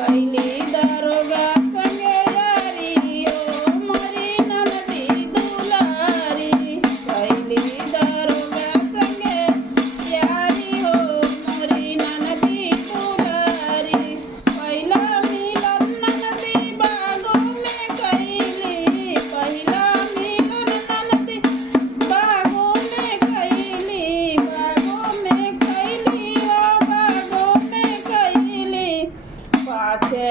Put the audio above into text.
कैली दारोगा संगे यारी ओ मोरी ननदी दुलारी कैली दारोगा संगे यारी ओ मोरी ननदी दुलारी पहिला मिलन ननदी बागों में कैली पहिला मिलन ननदी बागों में कैली बागों में कैली ओ बागों में कैली पाछे